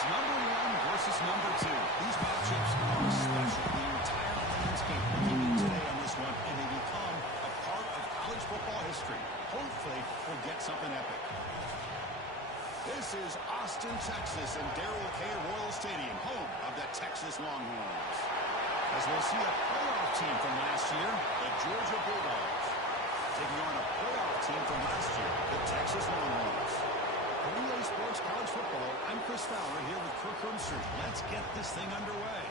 It's number one versus number two. These matchups are special. The entire landscape looking today on this one, and they become a part of college football history. Hopefully, we'll get something epic. This is Austin, Texas, and Darrell K. Royal Stadium, home of the Texas Longhorns. As we'll see a playoff team from last year, the Georgia Bulldogs, taking on a playoff team from last year, the Texas Longhorns. For Relay Sports College Football, I'm Chris Fowler here with Kirk Hermstert. Let's get this thing underway.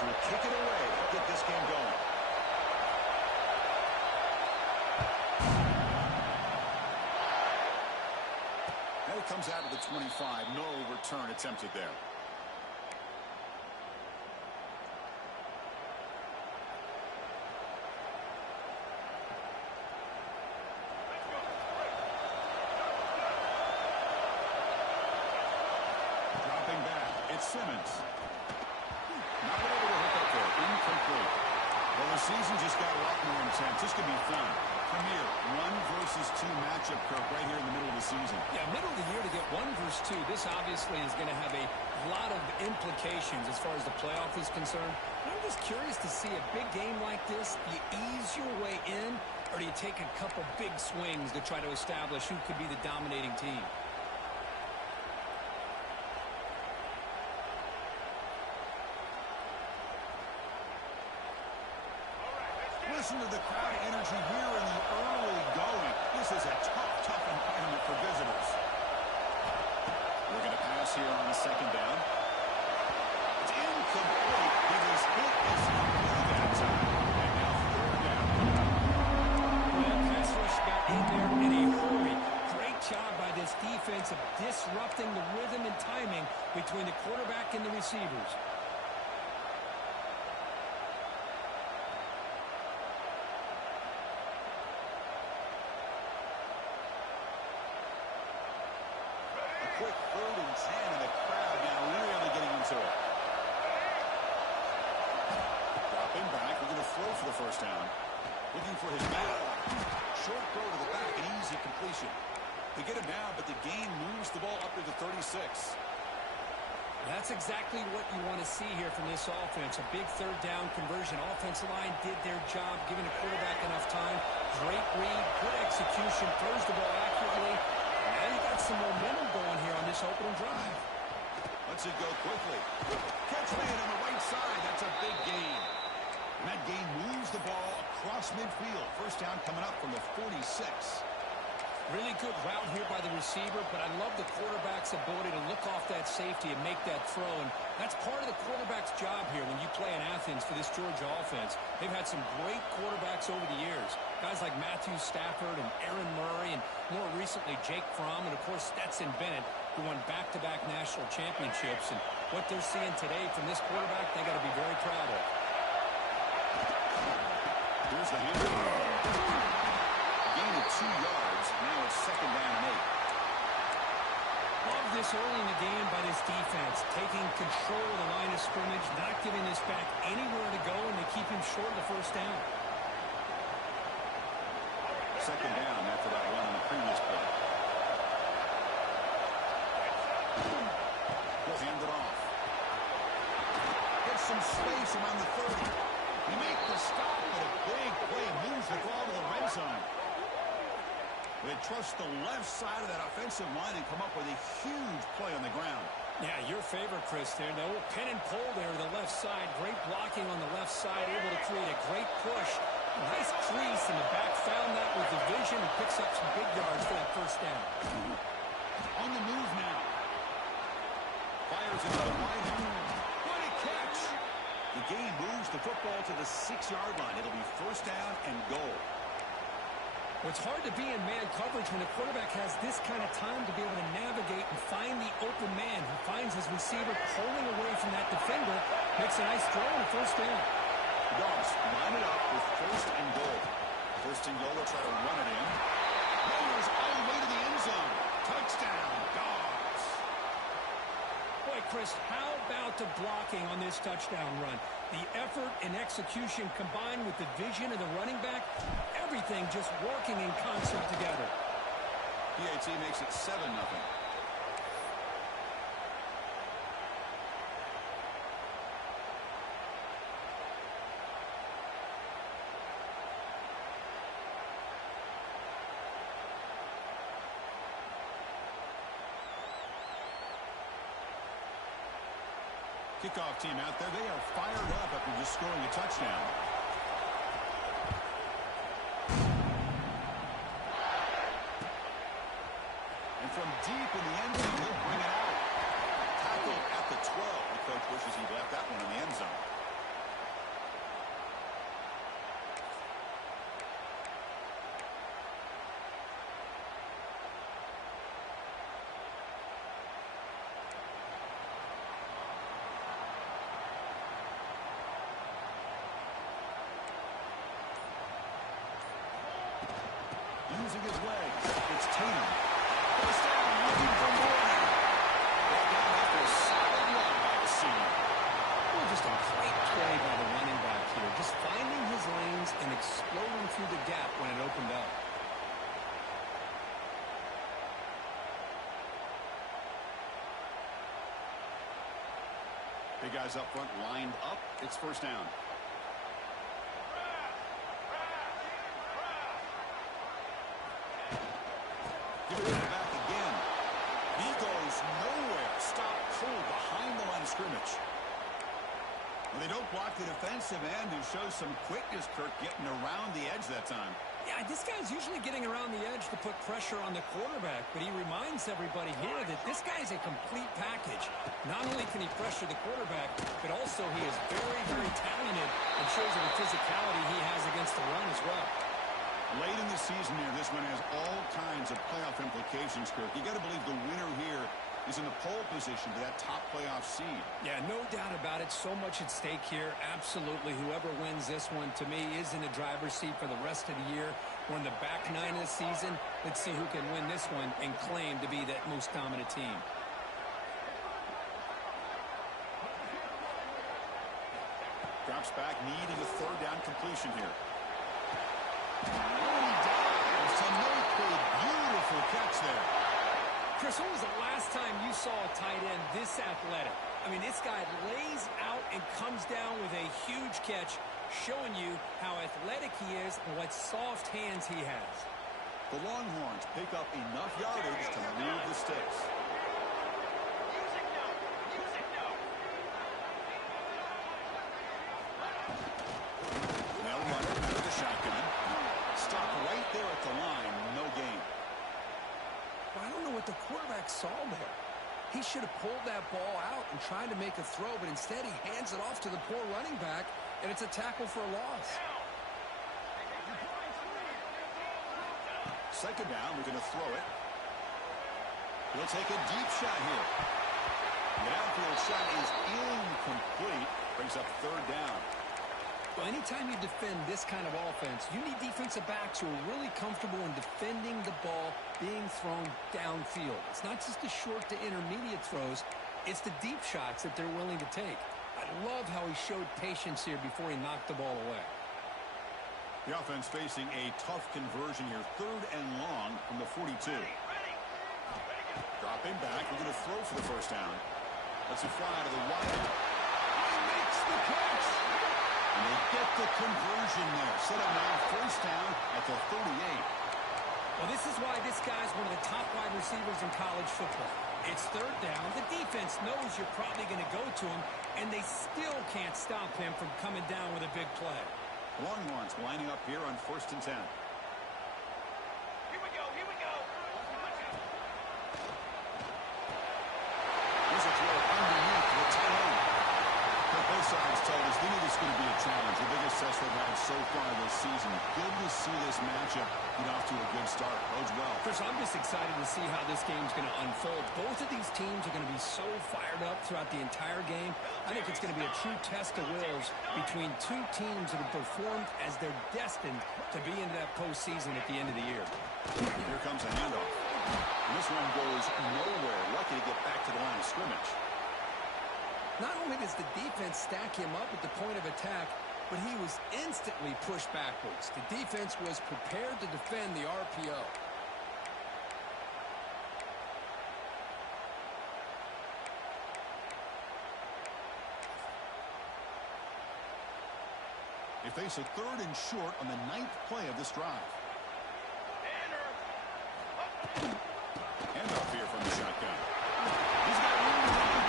Will kick it away and get this game going. And it comes out of the 25. No return attempted there. Dropping back, it's Simmons. Not able to hook up there. Incomplete. Well, the season just got a lot more intense. This could be fun. Premier 1 versus 2 matchup, Kirk, right here in the middle of the season. Yeah, middle of the year to get 1 versus 2. This obviously is going to have a lot of implications as far as the playoff is concerned. And I'm just curious to see a big game like this. Do you ease your way in, or do you take a couple big swings to try to establish who could be the dominating team? Listen to the crowd energy here in the early going. This is a tough environment for visitors. We're going to pass here on a second down. It's incomplete. He was hit as he knew that time. And now third down. Well, pass rush got in there in a hurry. Great job by this defense of disrupting the rhythm and timing between the quarterback and the receivers. Quick 3rd and 10, and the crowd now really getting into it. Dropping back, we're going to throw for the first down. Looking for his man. Short throw to the back, an easy completion. They get him now, but the gain moves the ball up to the 36. That's exactly what you want to see here from this offense. A big 3rd down conversion. Offensive line did their job, giving the quarterback enough time. Great read, good execution, throws the ball accurately. Now you got some momentum going here on this opening drive. Lets it go quickly. Catch made on the right side. That's a big gain. And that gain moves the ball across midfield. First down coming up from the 46. Really good route here by the receiver, but I love the quarterback's ability to look off that safety and make that throw. And that's part of the quarterback's job here when you play in Athens for this Georgia offense. They've had some great quarterbacks over the years. Guys like Matthew Stafford and Aaron Murray, and more recently Jake Fromm, and of course Stetson Bennett, who won back-to-back national championships. And what they're seeing today from this quarterback, they got to be very proud of. Here's the handoff. Gain of 2 yards. Now it's 2nd down and 8. Love this early in the game by this defense, taking control of the line of scrimmage, not giving this back anywhere to go, and they keep him short of the first down. 2nd down after that run on the previous play. He'll hand it off. Gets some space around the 30. He makes the stop, but a big play moves the ball to the red zone. They trust the left side of that offensive line and come up with a huge play on the ground. Yeah, your favorite, Chris, there. No pin and pull there to the left side. Great blocking on the left side, able to create a great push. Nice crease in the back. Found that with the vision and picks up some big yards for that first down. On the move now. Fires into the right hand. What a catch! The game moves the football to the 6-yard line. It'll be first down and goal. Well, it's hard to be in man coverage when a quarterback has this kind of time to be able to navigate and find the open man. He finds his receiver pulling away from that defender, makes a nice throw and a first down. The Dogs line it up with first and goal. First and goal, will try to run it in. Runners all the way to the end zone. Touchdown, Dogs. Boy, Chris, how about the blocking on this touchdown run? The effort and execution combined with the vision of the running back, everything just working in concert together. PAT makes it 7-0. Kickoff team out there. They are fired up after just scoring a touchdown. And from deep in the end zone, he'll bring it out. Tackled at the 12. The coach wishes he left that one in the end zone. Using his legs. It's Tatum. First down, looking for more. Brought down after a solid run by the senior. Well, just a great play by the running back here. Just finding his lanes and exploding through the gap when it opened up. Big guys up front lined up. It's first down. Give it back again. He goes nowhere. Stop cold behind the line of scrimmage. Well, they don't block the defensive end, who shows some quickness, Kirk, getting around the edge that time. Yeah, this guy's usually getting around the edge to put pressure on the quarterback, but he reminds everybody here that this guy's a complete package. Not only can he pressure the quarterback, but also he is very, very talented and shows the physicality he has against the run as well. Late in the season here, this one has all kinds of playoff implications, Kirk. You got to believe the winner here is in the pole position for that top playoff seed. Yeah, no doubt about it. So much at stake here. Absolutely. Whoever wins this one, to me, is in the driver's seat for the rest of the year. We're in the back nine of the season. Let's see who can win this one and claim to be that most dominant team. Drops back, needing a third down completion here. Really dives to make a beautiful catch there. Chris, when was the last time you saw a tight end this athletic? I mean, this guy lays out and comes down with a huge catch, showing you how athletic he is and what soft hands he has. The Longhorns pick up enough yardage to move the sticks. Now runner out of the shotgun. Stop right there at the line. No gain. I don't know what the quarterback saw there. He should have pulled that ball out and tried to make a throw, but instead he hands it off to the poor running back, and it's a tackle for a loss. Second down, we're going to throw it. He'll take a deep shot here. The outfield shot is incomplete. Brings up third down. Well, anytime you defend this kind of offense, you need defensive backs who are really comfortable in defending the ball being thrown downfield. It's not just the short to intermediate throws. It's the deep shots that they're willing to take. I love how he showed patience here before he knocked the ball away. The offense facing a tough conversion here. Third and long from the 42. Dropping back. We're going to throw for the first down. Let's it fly out of the wide. He makes the catch. And they get the conversion there. Set up now first down at the 38. Well, this is why this guy's one of the top wide receivers in college football. It's third down. The defense knows you're probably going to go to him, and they still can't stop him from coming down with a big play. Longhorns lining up here on 1st and 10. Here we go. Here's a throw underneath the tight end. Both sides told us they knew this was going to be a challenge. The biggest test they've had so far this season. Good to see this matchup get off to a Chris, I'm just excited to see how this game's going to unfold. Both of these teams are going to be so fired up throughout the entire game. I think it's going to be a true test of wills between two teams that have performed as they're destined to be into that postseason at the end of the year. Here comes a handoff. And this one goes nowhere. Lucky to get back to the line of scrimmage. Not only does the defense stack him up at the point of attack, but he was instantly pushed backwards. The defense was prepared to defend the RPO. They face a 3rd and short on the 9th play of this drive. Handoff here from the shotgun. He's got room to run.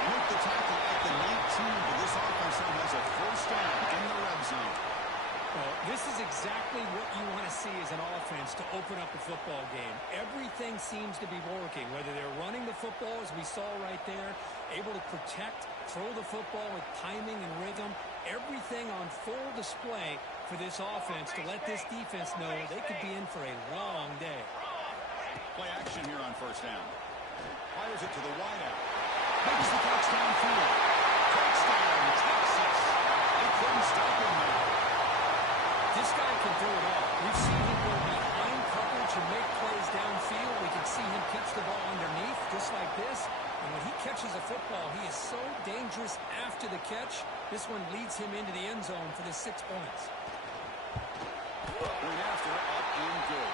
Make the tackle at the 19, but this offense now has a first down in the red zone. Well, this is exactly what you want to see as an offense to open up a football game. Everything seems to be working, whether they're running the football, as we saw right there, able to protect, throw the football with timing and rhythm. Everything on full display for this offense to let this defense know they could be in for a long day. Play action here on first down. Fires it to the wideout. Makes the catch downfield. Touchdown, Texas. They couldn't stop him there. This guy can do it all. We've seen him go behind coverage and make plays downfield. We can see him catch the ball underneath, just like this. And when he catches a football, he is so dangerous after the catch. This one leads him into the end zone for the 6 points. Going after it, up and good.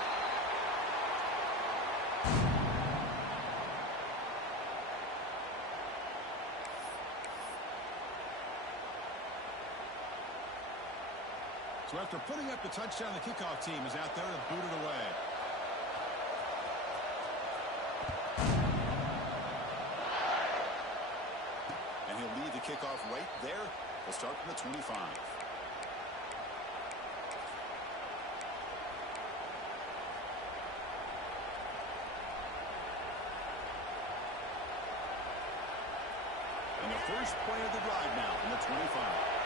So after putting up the touchdown, the kickoff team is out there to boot it away. And he'll lead the kickoff right there. We'll start from the 25. And the first play of the drive now from the 25.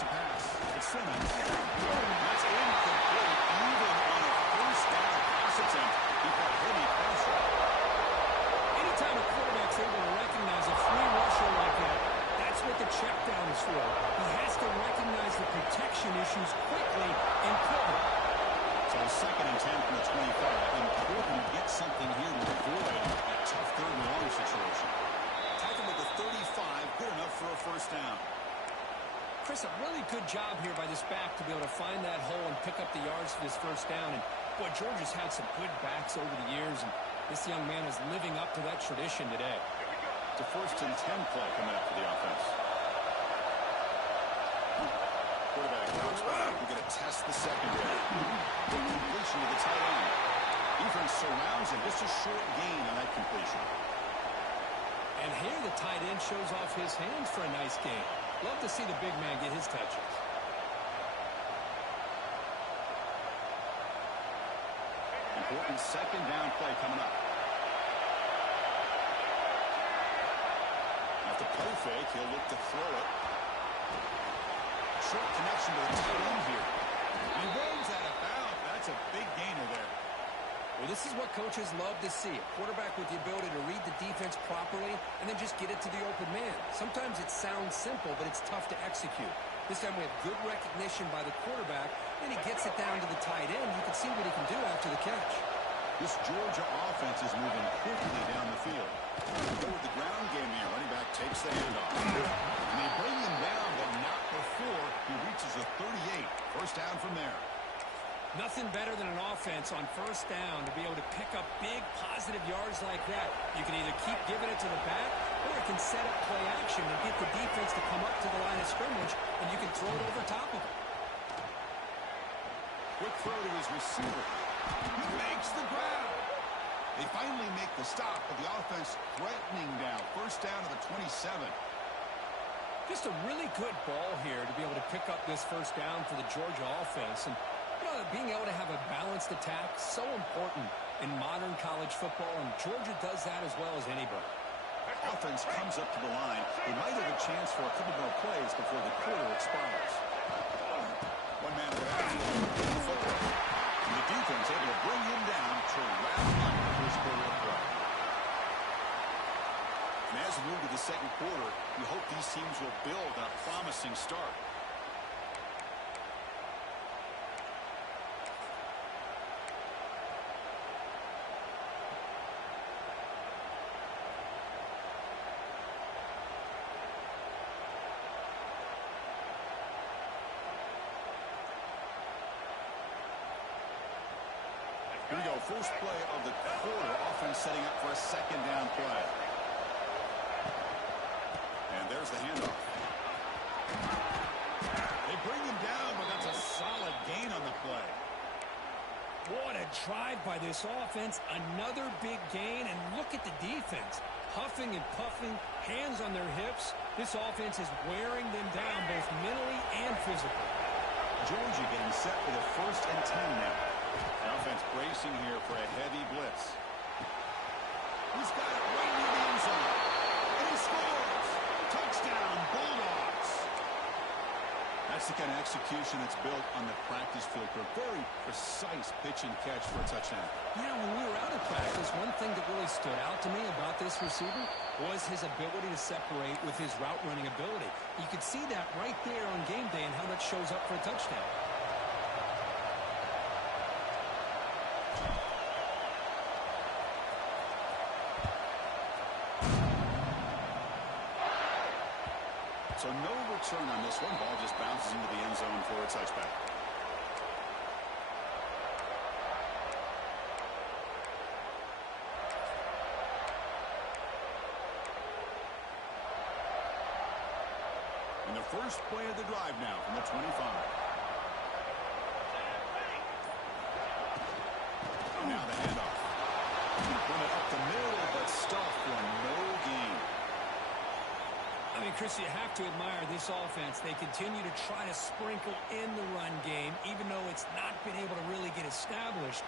To pass. It's Simmons. That's incomplete. Even on a first down pass attempt, he got heavy pressure. Anytime a quarterback's able to recognize a free rusher like that, that's what the check down is for. He has to recognize the protection issues quickly and pivot. So 2nd and 10 from the 25. Important to get something here to avoid that tough 3rd and long situation. Tackle at the 35. Good enough for a first down. Chris, a really good job here by this back to be able to find that hole and pick up the yards for this first down. And, boy, Georgia's had some good backs over the years, and this young man is living up to that tradition today. It's a 1st and 10 play coming up for the offense. Quarterback drops back. We're going to test the secondary. Completion to the tight end. Defense surrounds him. Just a short gain on that completion. And here the tight end shows off his hands for a nice game. Love to see the big man get his touches. Important 2nd down play coming up. After play fake, he'll look to throw it. Short connection to the tight end here. He runs out of bounds. That's a big gainer there. Well, this is what coaches love to see. A quarterback with the ability to read the defense properly and then just get it to the open man. Sometimes it sounds simple, but it's tough to execute. This time we have good recognition by the quarterback, and he gets it down to the tight end. You can see what he can do after the catch. This Georgia offense is moving quickly down the field. Go with the ground game here. Running back takes the handoff. And they bring him down, but not before he reaches a 38. First down from there. Nothing better than an offense on first down to be able to pick up big positive yards like that. You can either keep giving it to the back, or it can set up play action and get the defense to come up to the line of scrimmage, and you can throw it over top of it. Quick throw to his receiver. He makes the grab. They finally make the stop, but the offense threatening down. First down to the 27. Just a really good ball here to be able to pick up this first down for the Georgia offense. And being able to have a balanced attack, so important in modern college football, and Georgia does that as well as anybody. Offense comes up to the line. They might have a chance for a couple more plays before the quarter expires. One man back. Football. defense able to bring him down to wrap up the first quarter of play. And as we move to the second quarter, we hope these teams will build on a promising start. Here we go, first play of the quarter, offense setting up for a second down play. And there's the handoff. They bring him down, but that's a solid gain on the play. What a drive by this offense. Another big gain, and look at the defense. Huffing and puffing, hands on their hips. This offense is wearing them down both mentally and physically. Georgia getting set for the 1st and 10 now. The offense bracing here for a heavy blitz. He's got it right near the end zone. And he scores! Touchdown, Bulldogs! That's the kind of execution that's built on the practice field for a very precise pitch and catch for a touchdown. Yeah, when we were out of practice, one thing that really stood out to me about this receiver was his ability to separate with his route running ability. You could see that right there on game day and how that shows up for a touchdown. So no return on this one. Ball just bounces into the end zone for a touchback. And the first play of the drive now from the 25. And now the handoff. Run it up the middle, but stuffed for no gain. I mean, Chris, you have to admire this offense. They continue to try to sprinkle in the run game, even though it's not been able to really get established.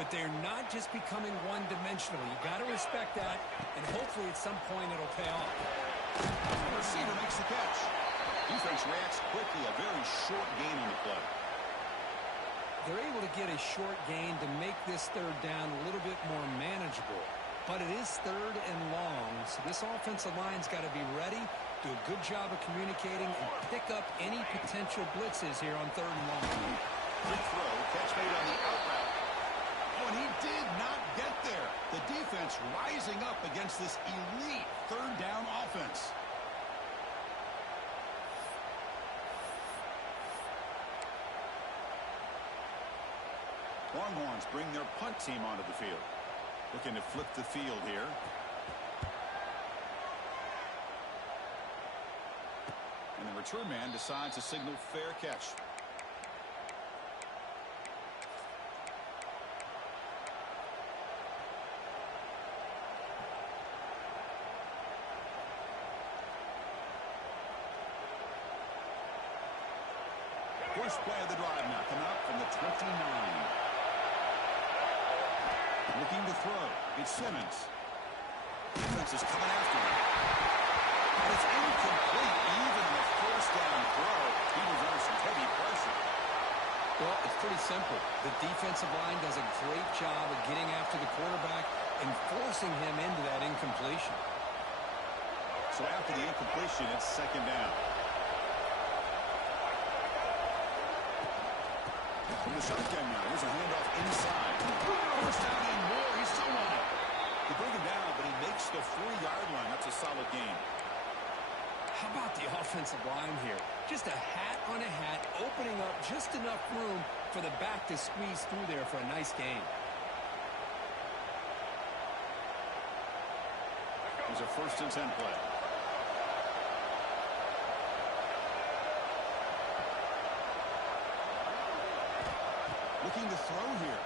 But they're not just becoming one-dimensional. You got to respect that, and hopefully at some point it'll pay off. The receiver makes the catch. Defense reacts quickly. A very short gain on the play. They're able to get a short gain to make this third down a little bit more manageable. But it is third and long, so this offensive line's got to be ready, do a good job of communicating, and pick up any potential blitzes here on third and long. Good throw, catch made on the out route. Oh, and he did not get there. The defense rising up against this elite third down offense. Longhorns bring their punt team onto the field. Looking to flip the field here. And the return man decides to signal fair catch. First play of the drive now coming up from the 29. Looking to throw. It's Simmons. Defense is coming after him. And it's incomplete. Even on the first down throw, he was under some heavy pressure. Well, it's pretty simple. The defensive line does a great job of getting after the quarterback and forcing him into that incompletion. So after the incompletion, it's second down. From the shotgun now, here's a handoff inside. First down and more, he's still on it. They bring him down, but he makes the 4-yard line. That's a solid gain. How about the offensive line here? Just a hat on a hat, opening up just enough room for the back to squeeze through there for a nice gain. Here's a 1st and 10 play. Looking to throw here.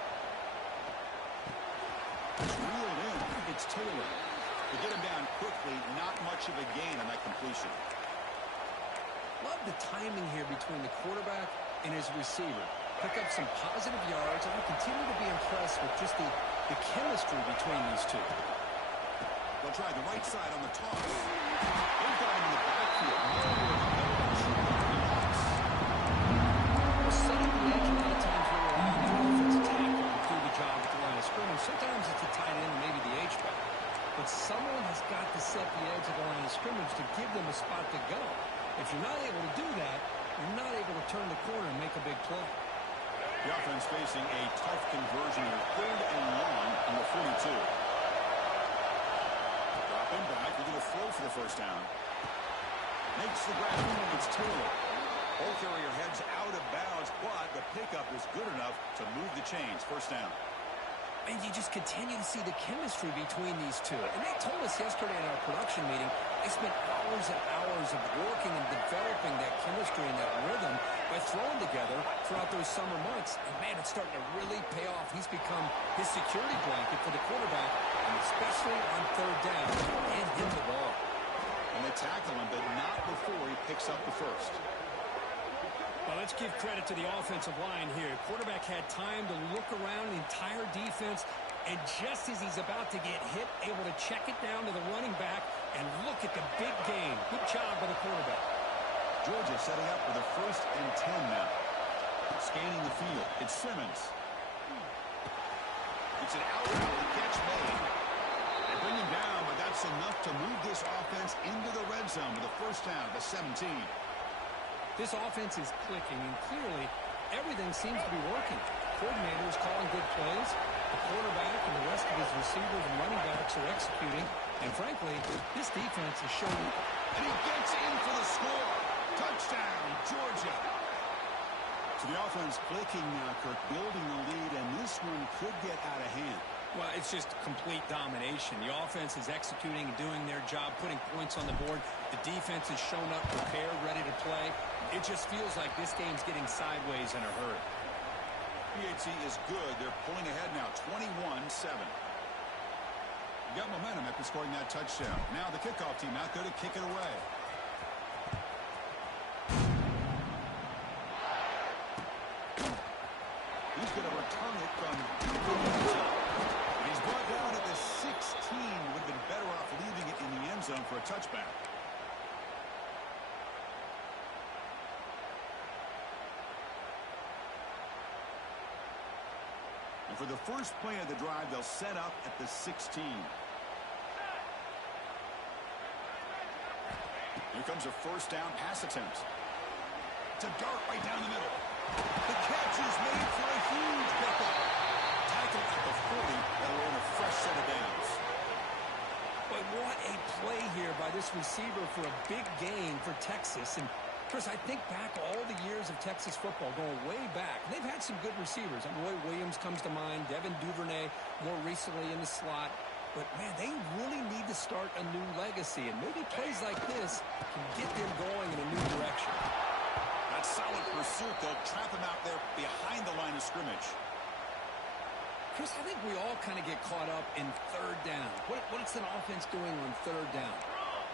It's reeled in. It's Taylor. They get him down quickly. Not much of a gain on that completion. Love the timing here between the quarterback and his receiver. Pick up some positive yards, and I continue to be impressed with just the chemistry between these two. They'll try the right side on the toss. They've got him in the backfield. Well, setting the edge a lot of times will rely on the offensive tackle. play. The offense facing a tough conversion here. 3rd and long on the 42. Dropping back. We're going to throw for the first down. Makes the grab. It's Taylor. Ball carrier heads out of bounds, but the pickup is good enough to move the chains. First down. And you just continue to see the chemistry between these two. And they told us yesterday in our production meeting, they spent hours and hours of working and developing that chemistry and that rhythm by throwing together throughout those summer months. And, man, it's starting to really pay off. He's become his security blanket for the quarterback, and especially on 3rd down, and him the ball. And they tackle him, but not before he picks up the first. Well, let's give credit to the offensive line here. Quarterback had time to look around the entire defense, and just as he's about to get hit, able to check it down to the running back, and look at the big gain. Good job by the quarterback. Georgia setting up for the 1st and 10 now. Scanning the field. It's Simmons. It's an out catch made. They bring him down, but that's enough to move this offense into the red zone with the first down at the 17. This offense is clicking, and clearly everything seems to be working. Coordinator is calling good plays. The quarterback and the rest of his receivers and running backs are executing. And frankly, this defense is showing. And he gets in for the score. Touchdown, Georgia. So the offense clicking now, Kirk, building the lead, and this one could get out of hand. Well, it's just complete domination. The offense is executing and doing their job, putting points on the board. The defense has shown up, prepared, ready to play. It just feels like this game's getting sideways in a hurry. PHC is good. They're pulling ahead now, 21-7. Got momentum after scoring that touchdown. Now the kickoff team out there to kick it away. He's going to return it from he's brought down at the 16. Would have been better off leaving it in the end zone for a touchback. And for the first play of the drive, they'll set up at the 16. Here comes a first down pass attempt. It's a dart right down the middle. The catch is made for a huge pickup. Tackled at the 40, and we're in a fresh set of downs. But what a play here by this receiver for a big gain for Texas. And Chris, I think back all the years of Texas football, going way back. They've had some good receivers. Roy Williams comes to mind, Devin Duvernay more recently in the slot. But, man, they really need to start a new legacy. And maybe plays like this can get them going in a new direction. That solid pursuit, they'll trap him out there behind the line of scrimmage. Chris, I think we all kind of get caught up in 3rd down. What's an offense doing on 3rd down?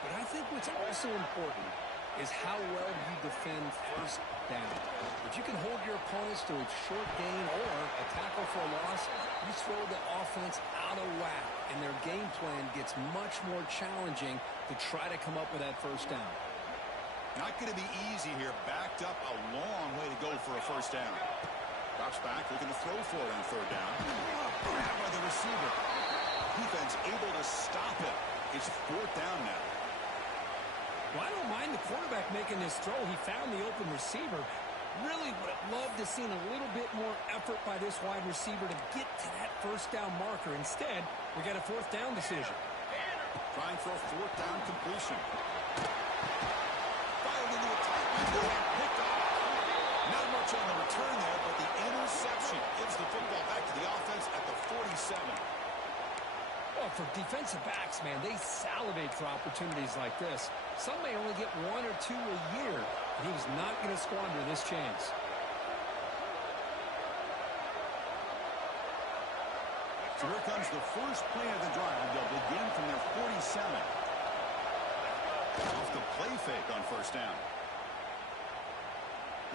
But I think what's also important is how well you defend 1st down. If you can hold your opponents to a short gain or a tackle for a loss, you throw the offense out of whack, and their game plan gets much more challenging to try to come up with that 1st down. Not going to be easy here. Backed up a long way to go for a first down. Drops back, looking to throw for it on 3rd down. Grab by the receiver. Defense able to stop it. It's 4th down now. Well, I don't mind the quarterback making this throw. He found the open receiver. Really would have loved to have seen a little bit more effort by this wide receiver to get to that 1st down marker. Instead, we got a 4th down decision. Trying for a 4th down completion. Fired into a tight window and picked off. Not much on the return there, but the interception gives the football back to the offense at the 47. Well, for defensive backs, man, they salivate for opportunities like this. Some may only get 1 or 2 a year. He was not going to squander this chance. So here comes the first play of the drive. They'll begin from their 47. Off the play fake on 1st down.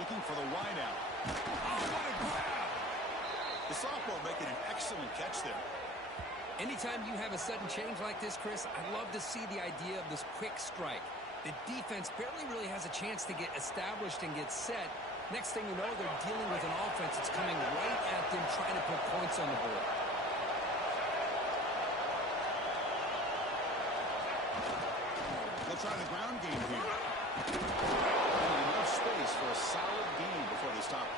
Looking for the wideout. Oh, what a grab! The sophomore making an excellent catch there. Anytime you have a sudden change like this, Chris, I'd love to see the idea of this quick strike. The defense barely really has a chance to get established and get set. Next thing you know, they're dealing with an offense that's coming right at them, trying to put points on the board. They'll try the ground game here. And enough space for a solid gain before they stop.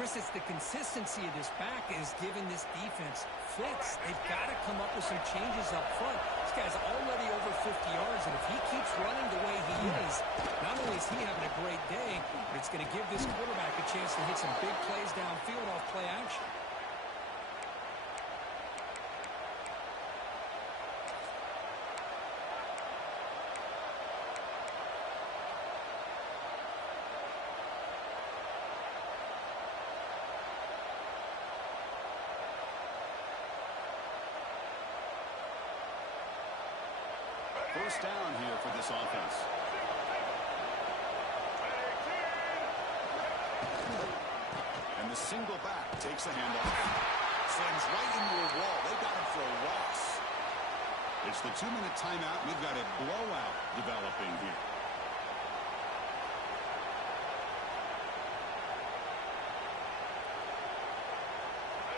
Chris, it's the consistency of this back is giving this defense fits. They've got to come up with some changes up front. This guy's already over 50 yards, and if he keeps running the way he is, not only is he having a great day, but it's going to give this quarterback a chance to hit some big plays downfield off play action. First down here for this offense. And the single back takes a handoff. Slams right into a wall. They got him for a loss. It's the 2-minute timeout. We've got a blowout developing here.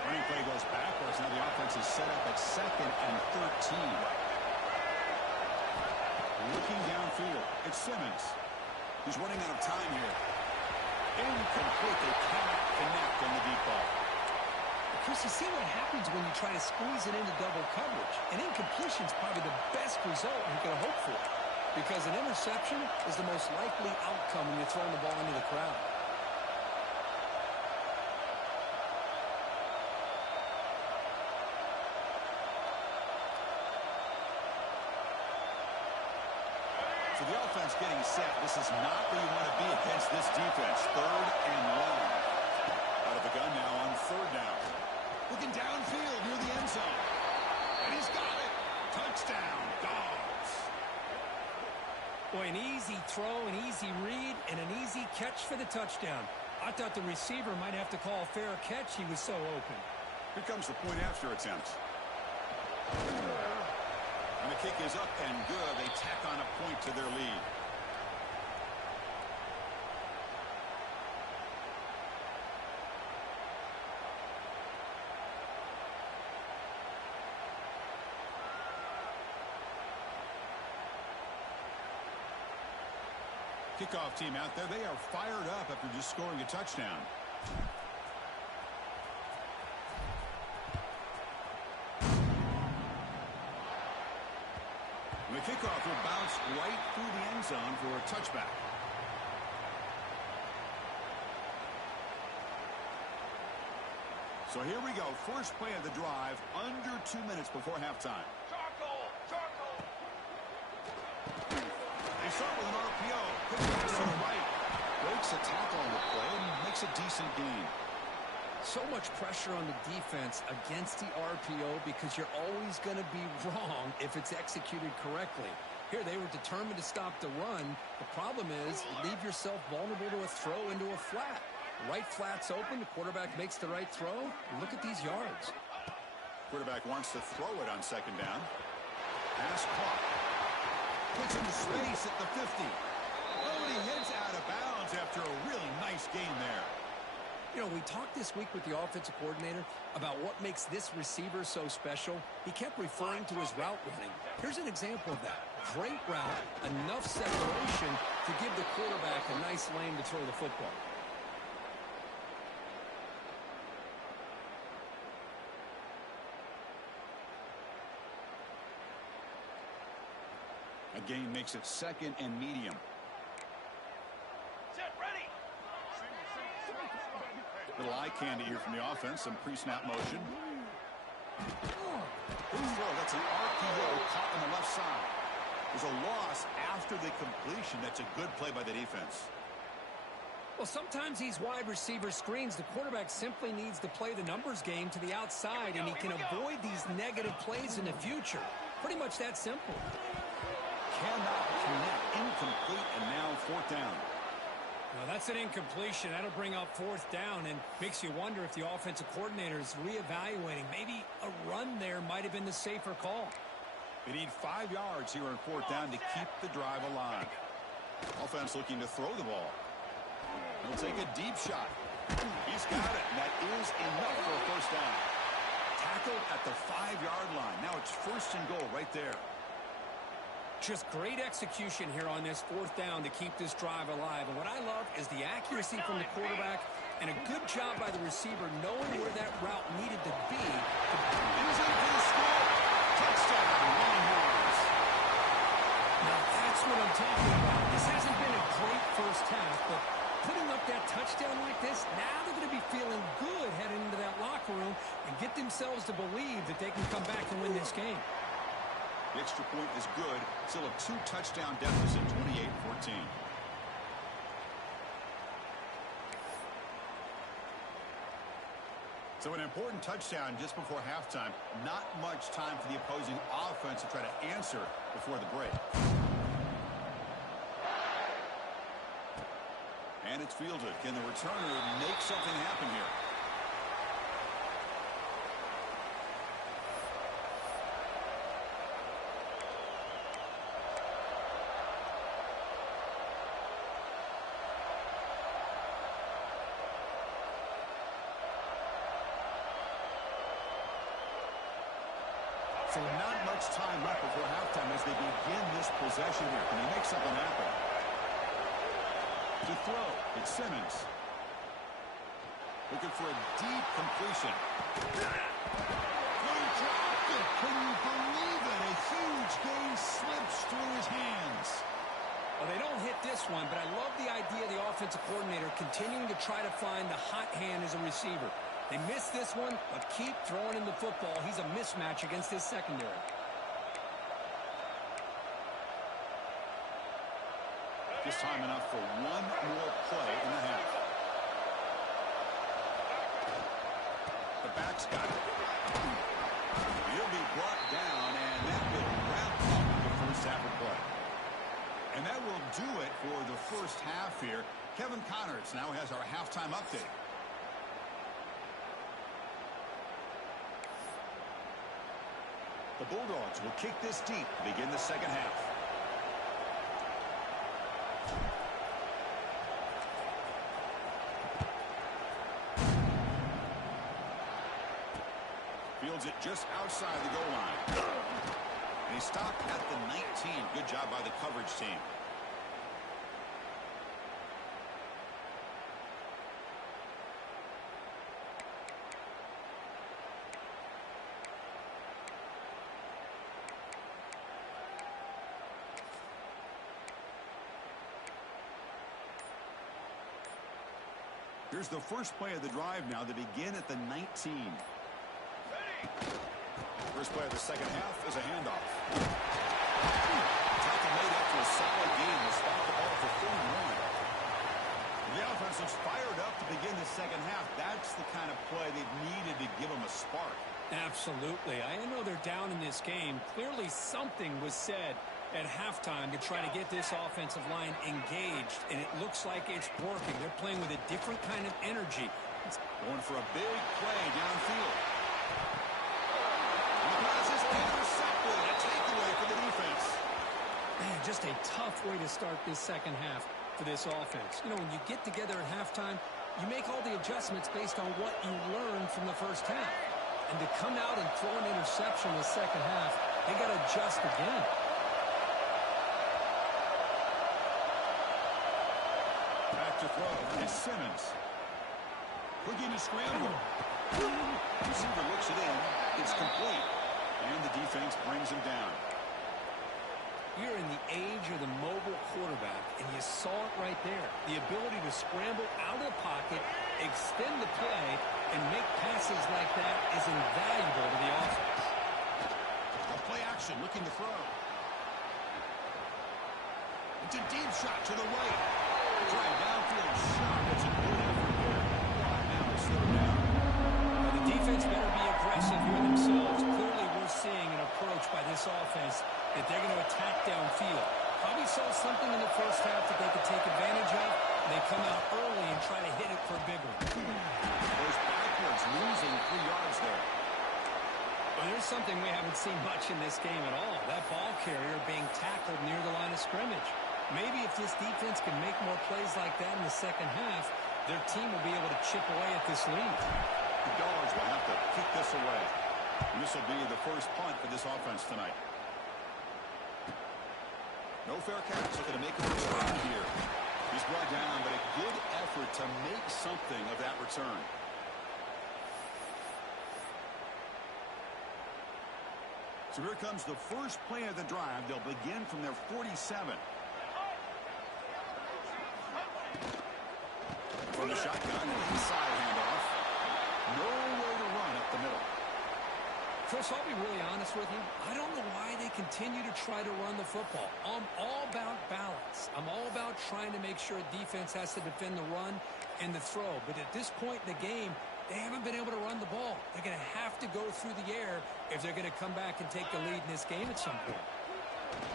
Running play goes backwards. Now the offense is set up at 2nd and 13. Looking downfield, it's Simmons. He's running out of time here. Incomplete. They cannot connect on the deep ball. Chris, you see what happens when you try to squeeze it into double coverage. An incompletion is probably the best result you can hope for, because an interception is the most likely outcome when you're throwing the ball into the crowd. So the offense getting set. This is not where you want to be against this defense. 3rd and long. Out of the gun now on 3rd down. Looking downfield near the end zone. And he's got it. Touchdown, Dogs. Boy, an easy throw, an easy read, and an easy catch for the touchdown. I thought the receiver might have to call a fair catch. He was so open. Here comes the point after attempt. And the kick is up and good. They tack on a point to their lead. Kickoff team out there. They are fired up after just scoring a touchdown. The kickoff will bounce right through the end zone for a touchback. So here we go. First play of the drive, under 2 minutes before halftime. They start with an RPO. Quick pass to the right. Breaks a tackle on the play and makes a decent gain. So much pressure on the defense against the RPO because you're always going to be wrong if it's executed correctly. Here, they were determined to stop the run. The problem is you leave yourself vulnerable to a throw into a flat. Right flat's open. The quarterback makes the right throw. Look at these yards. Quarterback wants to throw it on 2nd down. Pass caught. Puts into space at the 50. Oh, and he heads out of bounds after a really nice gain there. You know, we talked this week with the offensive coordinator about what makes this receiver so special. He kept referring to his route running. Here's an example of that. Great route, enough separation to give the quarterback a nice lane to throw the football. A gain makes it 2nd and medium. Little eye candy here from the offense. Some pre-snap motion. That's an RPO caught on the left side. There's a loss after the completion. That's a good play by the defense. Well, sometimes these wide receiver screens, the quarterback simply needs to play the numbers game to the outside, and he can avoid these negative plays in the future. Pretty much that simple. Cannot connect. Incomplete, and now 4th down. Well, that's an incompletion. That'll bring up 4th down and makes you wonder if the offensive coordinator is reevaluating. Maybe a run there might have been the safer call. They need 5 yards here on 4th down to keep the drive alive. Offense looking to throw the ball. He'll take a deep shot. He's got it, and that is enough for a 1st down. Tackled at the 5-yard line. Now it's 1st and goal right there. Just great execution here on this 4th down to keep this drive alive. And what I love is the accuracy from the quarterback And a good job by the receiver knowing where that route needed to be. He's in for the score. Touchdown, Longhorns. Now that's what I'm talking about. This hasn't been a great first half, but putting up that touchdown like this, now they're going to be feeling good heading into that locker room and get themselves to believe that they can come back and win this game. The extra point is good. Still a 2-touchdown deficit, 28-14. So an important touchdown just before halftime. Not much time for the opposing offense to try to answer before the break. And it's fielded. Can the returner make something happen here? So not much time left before halftime as they begin this possession here. Can he make something happen? To throw, it's Simmons. Looking for a deep completion. He dropped it. Can you believe it? A huge gain slips through his hands. Well, they don't hit this one, but I love the idea of the offensive coordinator continuing to try to find the hot hand as a receiver. They missed this one, but keep throwing him the football. He's a mismatch against his secondary. Just time enough for one more play in the half. The back's got it. He'll be brought down, and that will wrap up the first half of play. And that will do it for the first half here. Kevin Connors now has our halftime update. The Bulldogs will kick this deep to begin the second half. Fields it just outside the goal line. And he stopped at the 19. Good job by the coverage team. Here's the first play of the drive now. They begin at the 19. First play of the second half is a handoff. Tackle made after a solid game. Will spot the ball for 41. The offense looks fired up to begin the second half. That's the kind of play they've needed to give them a spark. Absolutely. I know they're down in this game. Clearly something was said at halftime to try to get this offensive line engaged, and it looks like it's working. They're playing with a different kind of energy. It's going for a big play downfield. And the pass is intercepted. A takeaway for the defense. Man, just a tough way to start this second half for this offense. You know, when you get together at halftime, you make all the adjustments based on what you learned from the first half. And to come out and throw an interception in the second half, they got to adjust again. To throw is Simmons. Looking to scramble. Receiver looks it in. It's complete. And the defense brings him down. You're in the age of the mobile quarterback, and you saw it right there. The ability to scramble out of the pocket, extend the play, and make passes like that is invaluable to the offense. A play action, looking to throw. It's a deep shot to the right. Drive downfield shot. It's a good effort there. Now it's slowed down. The defense better be aggressive here themselves. Clearly we're seeing an approach by this offense that they're going to attack downfield. Probably saw something in the first half that they could take advantage of. They come out early and try to hit it for a big one. Goes backwards, losing 3 yards there. Well, there's something we haven't seen much in this game at all. That ball carrier being tackled near the line of scrimmage. Maybe if this defense can make more plays like that in the second half, their team will be able to chip away at this lead. The Dogs will have to kick this away. And this will be the first punt for this offense tonight. No fair catch. Looking to make a first down here. He's brought down, but a good effort to make something of that return. So here comes the first play of the drive. They'll begin from their 47. From the shotgun, an inside handoff. Nowhere to run up the middle. Chris, I'll be really honest with you. I don't know why they continue to try to run the football. I'm all about balance. I'm all about trying to make sure defense has to defend the run and the throw. But at this point in the game, they haven't been able to run the ball. They're going to have to go through the air if they're going to come back and take the lead in this game at some point.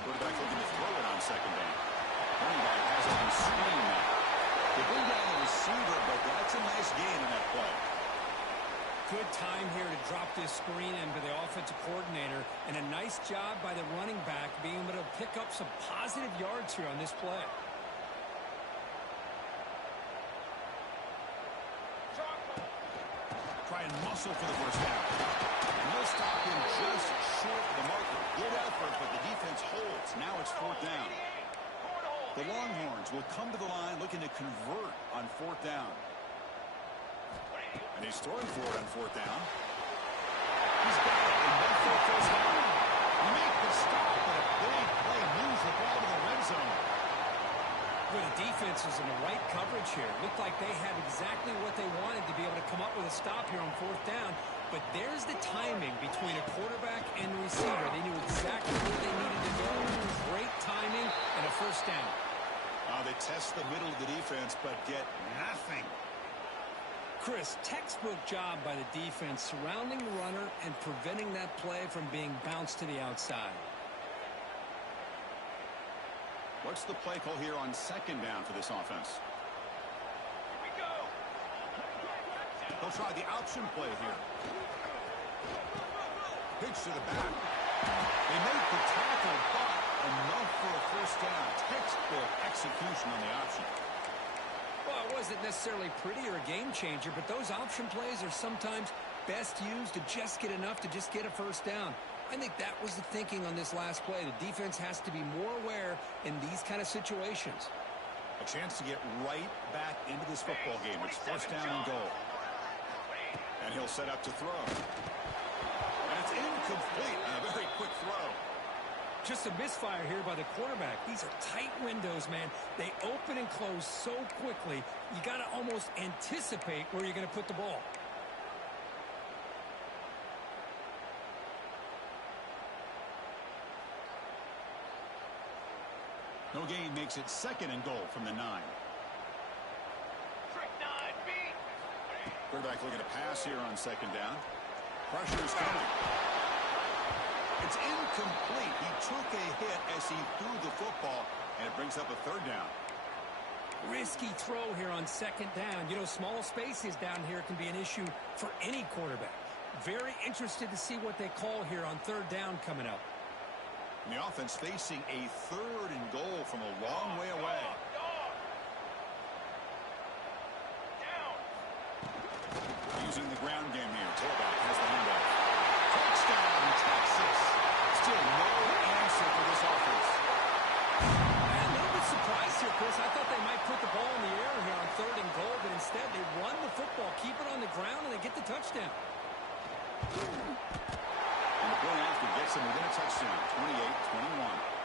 Quarterback looking to throw it on second down. Running back has it on screen now. They bring down the receiver, but that's a nice gain on that play. Good time here to drop this screen into the offensive coordinator, and a nice job by the running back being able to pick up some positive yards here on this play. Try and muscle for the first down. And they'll stop him just short of the marker. Good effort, but the defense holds. Now it's fourth down. The Longhorns will come to the line looking to convert on fourth down. And he's throwing for it on fourth down. He's got it. And one for the first down. Make the stop, but a big play moves the ball to the red zone. Well, the defense is in the right coverage here. Looked like they had exactly what they wanted to be able to come up with a stop here on fourth down. But there's the timing between a quarterback and the receiver. They knew exactly where they needed to go. Great timing and a first down. They test the middle of the defense, but get nothing. Chris, textbook job by the defense surrounding the runner and preventing that play from being bounced to the outside. What's the play call here on second down for this offense? Here we go. They'll try the option play here. Pitch to the back. They make the tackle, but enough for a first down. Textbook execution on the option. Well, it wasn't necessarily pretty or a game changer, but those option plays are sometimes best used to just get enough to just get a first down. I think that was the thinking on this last play. The defense has to be more aware in these kind of situations. A chance to get right back into this football game. It's first down and goal. And he'll set up to throw. And it's incomplete on a very quick throw. Just a misfire here by the quarterback. These are tight windows, man. They open and close so quickly, you got to almost anticipate where you're going to put the ball. No gain makes it second and goal from the 9. Trick 9, beat. Quarterback looking to pass here on second down. Pressure is coming. It's incomplete. He took a hit as he threw the football, and it brings up a third down. Risky throw here on second down. You know, small spaces down here can be an issue for any quarterback. Very interested to see what they call here on third down coming up. And the offense facing a third and goal from a long way away. Using the ground game here. Tailback has the handoff. Touchdown, Texas. Still no answer for this offense. A little bit surprised here, Chris. I thought they might put the ball in the air here on third and goal, but instead they run the football, keep it on the ground, and they get the touchdown. And the point after gets them within a touchdown, 28-21.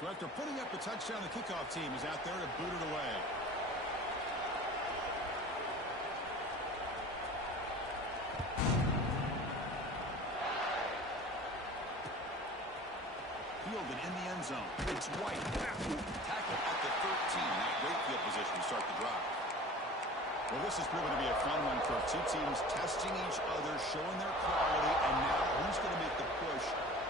So after putting up the touchdown, the kickoff team is out there to boot it away. Fielded in the end zone. It's White. Tackle at the 13. That great field position to start the drive. Well, this has proven to be a fun one for two teams testing each other, showing their quality, and now who's going to make the push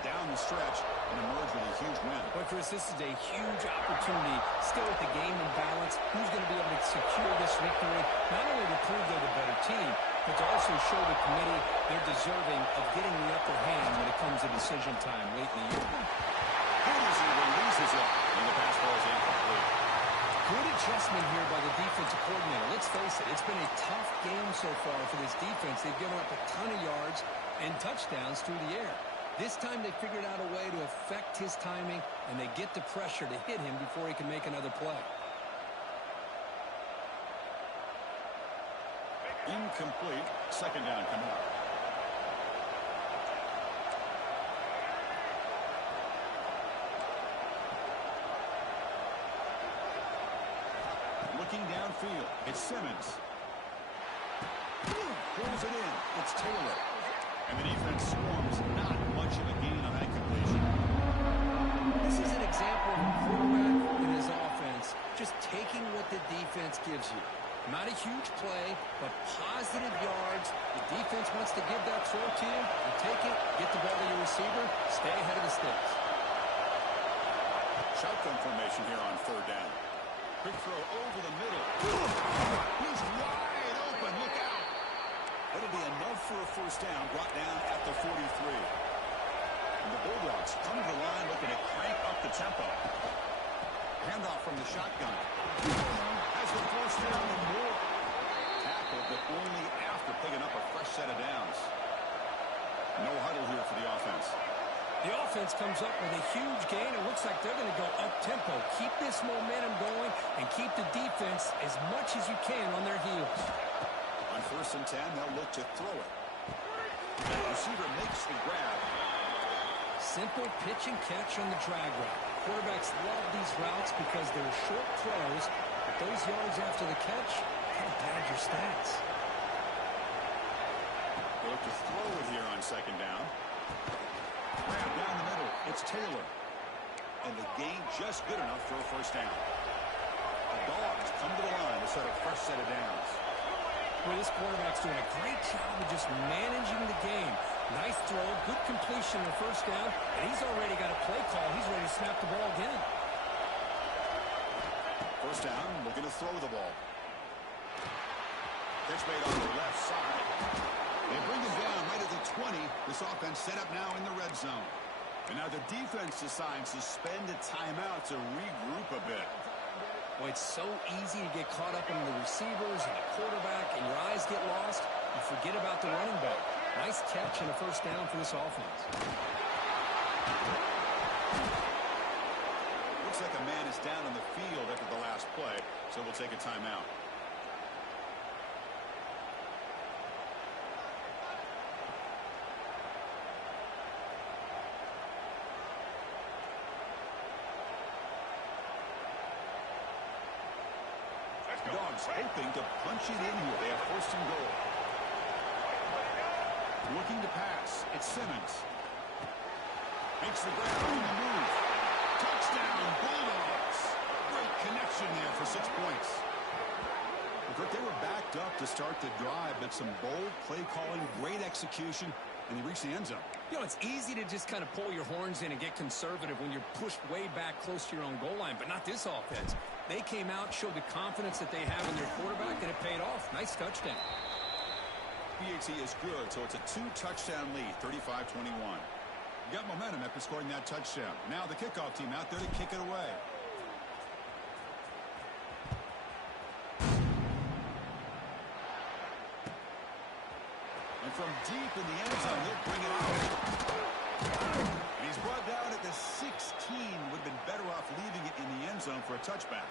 down the stretch and emerge with a huge win. But, Chris, this is a huge opportunity. Still with the game in balance. Who's going to be able to secure this victory? Not only to prove they're the better team, but to also show the committee they're deserving of getting the upper hand when it comes to decision time late in the year. He releases it, and the pass ball is incomplete. Good adjustment here by the defensive coordinator. Let's face it, it's been a tough game so far for this defense. They've given up a ton of yards and touchdowns through the air. This time they figured out a way to affect his timing, and they get the pressure to hit him before he can make another play. Incomplete. Second down coming up. Looking downfield, it's Simmons. Pulls it in. It's Taylor. And the defense swarms. Not much of a gain on that completion. This is an example of a quarterback and his offense just taking what the defense gives you. Not a huge play, but positive yards. The defense wants to give that throw to you. You take it, get the ball to your receiver, stay ahead of the sticks. Shotgun formation here on third down. Quick throw over the middle. He's wide open. Look out. It'll be enough for a first down, brought down at the 43. And the Bulldogs come to the line looking to crank up the tempo. Handoff from the shotgun. Has the first down and more. Tackled, but only after picking up a fresh set of downs. No huddle here for the offense. The offense comes up with a huge gain. It looks like they're going to go up-tempo. Keep this momentum going and keep the defense as much as you can on their heels. On 1st and 10, they'll look to throw it. The receiver makes the grab. Simple pitch and catch on the drag route. Quarterbacks love these routes because they're short throws, but those yards after the catch can pad your stats. They look to throw it here on second down. Grab down the middle. It's Taylor. And the gain just good enough for a first down. The Dogs come to the line to set a fresh set of downs. Well, this quarterback's doing a great job of just managing the game. Nice throw, good completion on the first down, and he's already got a play call. He's ready to snap the ball again. First down, looking to throw the ball. Pitch made on the left side. They bring him down right at the 20. This offense set up now in the red zone. And now the defense decides to spend a timeout to regroup a bit. Boy, it's so easy to get caught up in the receivers and the quarterback, and your eyes get lost. You forget about the running back. Nice catch and a first down for this offense. Looks like a man is down on the field after the last play, so we'll take a timeout. Dogs hoping to punch it in here. They have 1st and goal. Looking to pass. It's Simmons. Makes the grab on the move. Touchdown, Bulldogs. Great connection there for 6 points. Well, they were backed up to start the drive, but some bold play calling, great execution, and they reached the end zone. You know, it's easy to just kind of pull your horns in and get conservative when you're pushed way back close to your own goal line, but not this offense. They came out, showed the confidence that they have in their quarterback, and it paid off. Nice touchdown. PAT is good, so it's a 2-touchdown lead, 35-21. Got momentum after scoring that touchdown. Now the kickoff team out there to kick it away. And from deep in the end zone, they'll bring it out. And he's brought down at the 16. Would have been better off leaving it in the end zone for a touchback.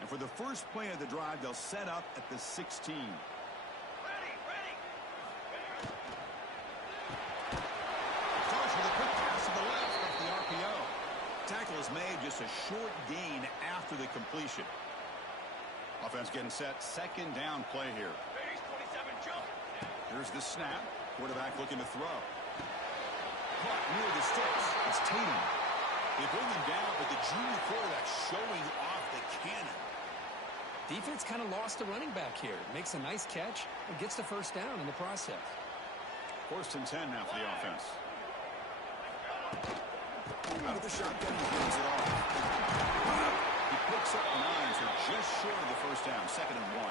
And for the first play of the drive, they'll set up at the 16. Ready. Starts with a quick pass to the left off the RPO. Tackle is made, just a short gain after the completion. Offense getting set. Second down play here. Base 27 jump. Here's the snap. Quarterback looking to throw. Caught near the sticks. It's Tatum. They bring him down, but the junior quarterback showing off the cannon. Defense kind of lost the running back here. Makes a nice catch and gets the first down in the process. 1st and 10 now for the offense. Out of the shotgun, he brings it off. He picks up 9, so just short of the first down. 2nd and 1.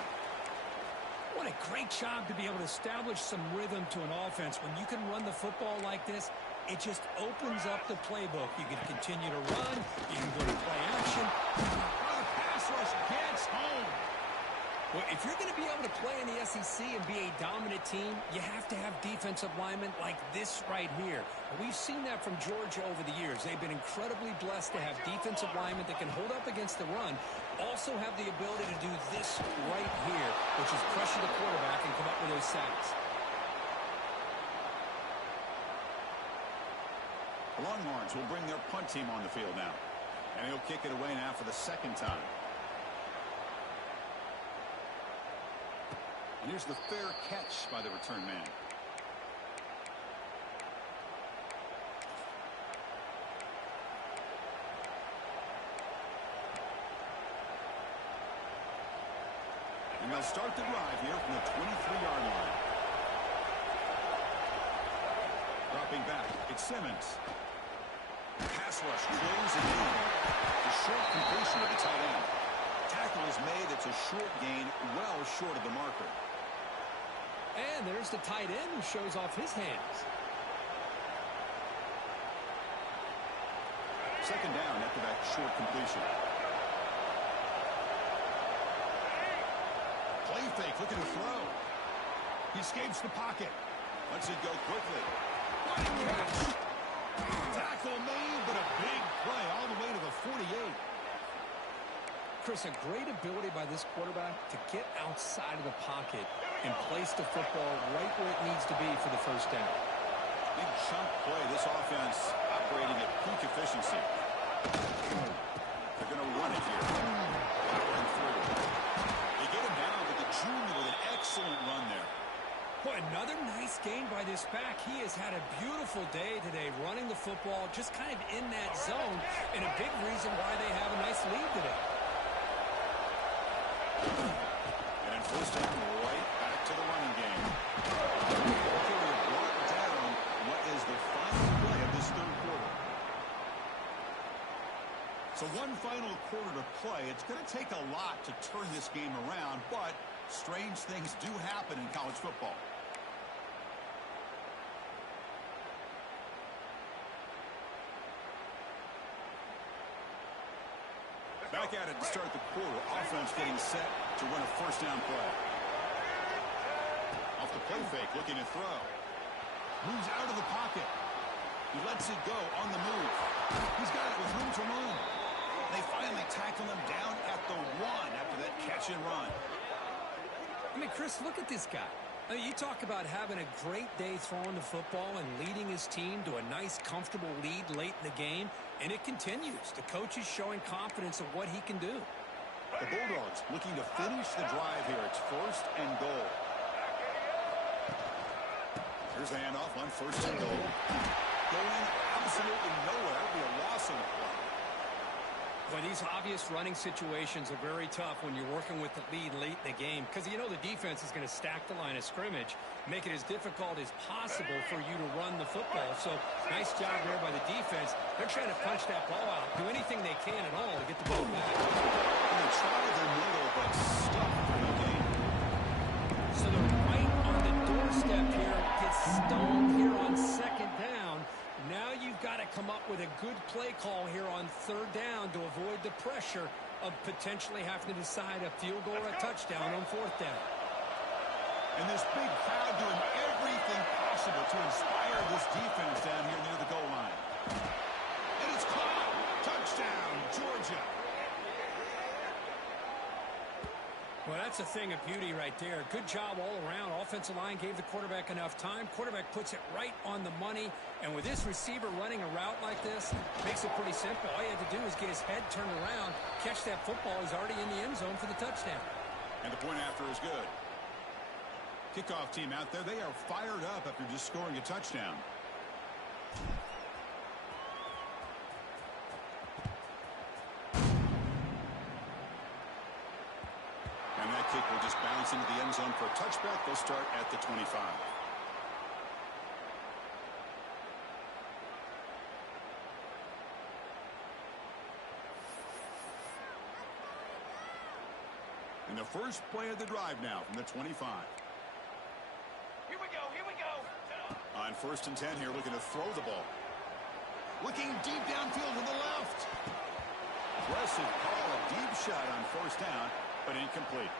What a great job to be able to establish some rhythm to an offense. When you can run the football like this, it just opens up the playbook. You can continue to run. You can go to play action. The pass rush gets home. Well, if you're going to be able to play in the SEC and be a dominant team, you have to have defensive linemen like this right here. We've seen that from Georgia over the years. They've been incredibly blessed to have defensive linemen that can hold up against the run, also have the ability to do this right here, which is pressure the quarterback and come up with those sacks. The Longhorns will bring their punt team on the field now. And he'll kick it away now for the second time. And here's the fair catch by the return man. And they'll start the drive here from the 23-yard line. Dropping back, it's Simmons. Pass rush closing in. The short completion of the tight end. Tackle is made. It's a short gain, well short of the marker. And there's the tight end who shows off his hands. Second down after that short completion. Play fake, looking to throw. He escapes the pocket. Lets it go quickly. What a catch! Tackle made, but a big play all the way to the 48. Chris, a great ability by this quarterback to get outside of the pocket and place the football right where it needs to be for the first down. Big chunk play. This offense operating at peak efficiency. They're going to run it here. Powering through. They get him down, but the junior with an excellent run there. Boy, another nice gain by this back. He has had a beautiful day today running the football, just kind of in that zone, and a big reason why they have a nice lead today. And first down, right back to the running game. Okay, we have brought down what is the final play of this third quarter. So one final quarter to play. It's going to take a lot to turn this game around, but strange things do happen in college football. Back at it to start the quarter. Offense getting set to run a first down play. Off the play fake, looking to throw. Moves out of the pocket. He lets it go on the move. He's got it with room to run. They finally tackle him down at the 1 after that catch and run. I mean, Chris, look at this guy. I mean, you talk about having a great day throwing the football and leading his team to a nice, comfortable lead late in the game, and it continues. The coach is showing confidence of what he can do. The Bulldogs looking to finish the drive here. It's first and goal. Here's the handoff on first and goal. Going absolutely nowhere. It'll be a loss on the play. Boy, these obvious running situations are very tough when you're working with the lead late in the game because you know the defense is going to stack the line of scrimmage, make it as difficult as possible for you to run the football. So nice job there by the defense. They're trying to punch that ball out, do anything they can at all to get the ball back. They tried the middle, but stuck for the game. So they're right on the doorstep here. Gets stoned here on second down. Now you've got to come up with a good play call here on third down to avoid the pressure of potentially having to decide a field goal or a touchdown on fourth down. And this big crowd doing everything possible to inspire this defense down here near the goal line. And it's caught. Touchdown, Georgia. Well, that's a thing of beauty right there. Good job all around. Offensive line gave the quarterback enough time. Quarterback puts it right on the money. And with this receiver running a route like this, makes it pretty simple. All you have to do is get his head turned around, catch that football. He's already in the end zone for the touchdown. And the point after is good. Kickoff team out there. They are fired up after just scoring a touchdown. And that kick will just bounce into the end zone for a touchback. They'll start at the 25. And the first play of the drive now from the 25. Here we go, here we go. On 1st and 10 here, looking to throw the ball. Looking deep downfield to the left. Aggressive call, a deep shot on 1st down, but incomplete.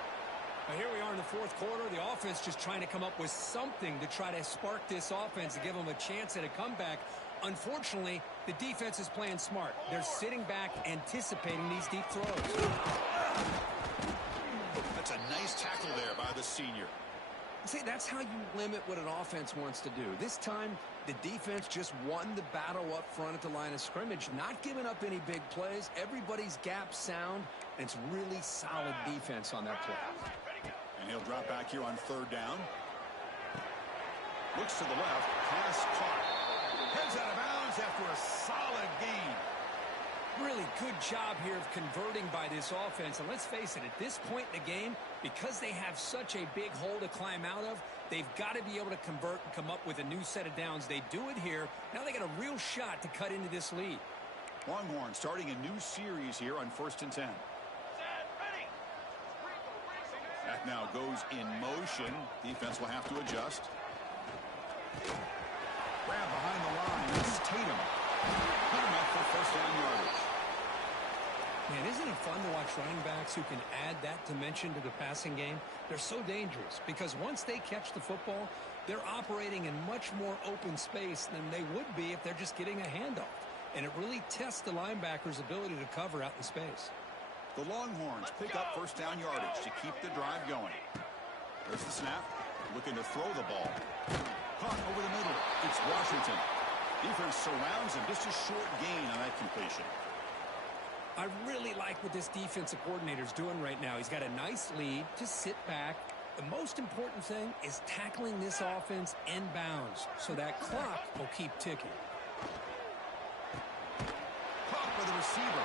Now here we are in the 4th quarter. The offense just trying to come up with something to try to spark this offense to give them a chance at a comeback. Unfortunately, the defense is playing smart. They're sitting back, anticipating these deep throws. That's a nice tackle there by the senior. See, that's how you limit what an offense wants to do. This time, the defense just won the battle up front at the line of scrimmage, not giving up any big plays. Everybody's gap sound, and it's really solid defense on that play. And he'll drop back here on 3rd down. Looks to the left, pass caught. Heads out of bounds after a solid gain. Really good job here of converting by this offense. And let's face it, at this point in the game, because they have such a big hole to climb out of, they've got to be able to convert and come up with a new set of downs. They do it here. Now they got a real shot to cut into this lead. Longhorn starting a new series here on 1st and 10. That now goes in motion. Defense will have to adjust. Grab behind the line. It's Tatum. Put him up for 1st down yardage. Man, isn't it fun to watch running backs who can add that dimension to the passing game? They're so dangerous because once they catch the football, they're operating in much more open space than they would be if they're just getting a handoff. And it really tests the linebacker's ability to cover out in space. The Longhorns pick up 1st down yardage to keep the drive going. There's the snap. Looking to throw the ball. Caught over the middle. It's Washington. Defense surrounds him. Just a short gain on that completion. I really like what this defensive coordinator is doing right now. He's got a nice lead. Just sit back. The most important thing is tackling this offense in bounds so that clock will keep ticking. Caught by the receiver.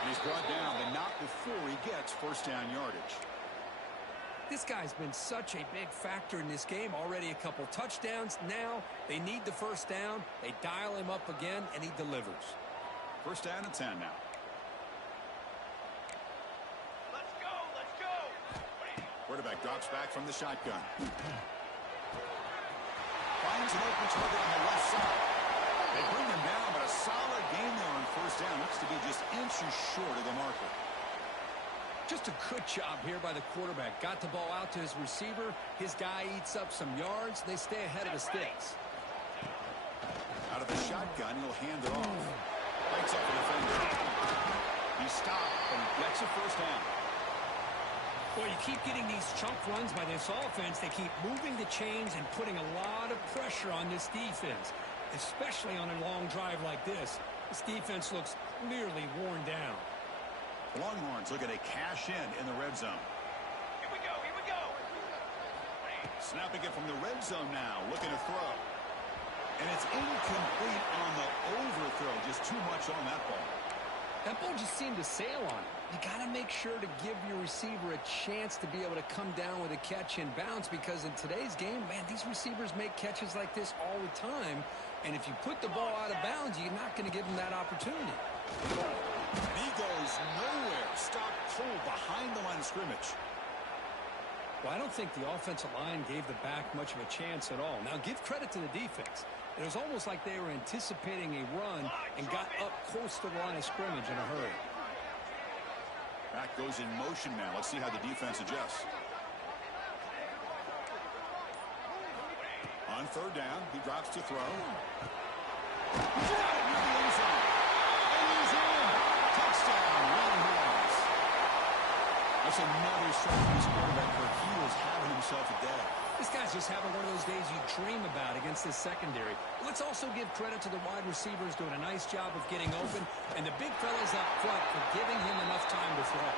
And he's brought down, but not before he gets 1st down yardage. This guy's been such a big factor in this game. Already a couple touchdowns. Now they need the 1st down. They dial him up again, and he delivers. 1st down and 10 now. Let's go, let's go. Quarterback drops back from the shotgun. Finds an open target on the left side. They bring him down, but a solid gain there on 1st down. Looks to be just inches short of the marker. Just a good job here by the quarterback. Got the ball out to his receiver. His guy eats up some yards. They stay ahead of the sticks. Out of the shotgun, he'll hand it off. Breaks up the defender. He stopped and gets a 1st down. Well, you keep getting these chunk runs by this offense. They keep moving the chains and putting a lot of pressure on this defense, especially on a long drive like this. This defense looks clearly worn down. Longhorns looking to cash in the red zone. Here we go, here we go. Snapping it from the red zone now, looking to throw. And it's incomplete on the overthrow. Just too much on that ball. That ball just seemed to sail on it. You got to make sure to give your receiver a chance to be able to come down with a catch and bounce, because in today's game, man, these receivers make catches like this all the time. And if you put the ball out of bounds, you're not going to give them that opportunity. And he goes nowhere. Stopped cold behind the line of scrimmage. Well, I don't think the offensive line gave the back much of a chance at all. Now, give credit to the defense. It was almost like they were anticipating a run and got up close to the line of scrimmage in a hurry. Back goes in motion now. Let's see how the defense adjusts. On 3rd down, he drops to throw. He's got it near the end zone. And he's in. Touchdown, Longhorns. That's another strike from his quarterback, but he was having himself a day. This guy's just having one of those days you dream about against this secondary. Let's also give credit to the wide receivers doing a nice job of getting open, and the big fellas up front for giving him enough time to throw.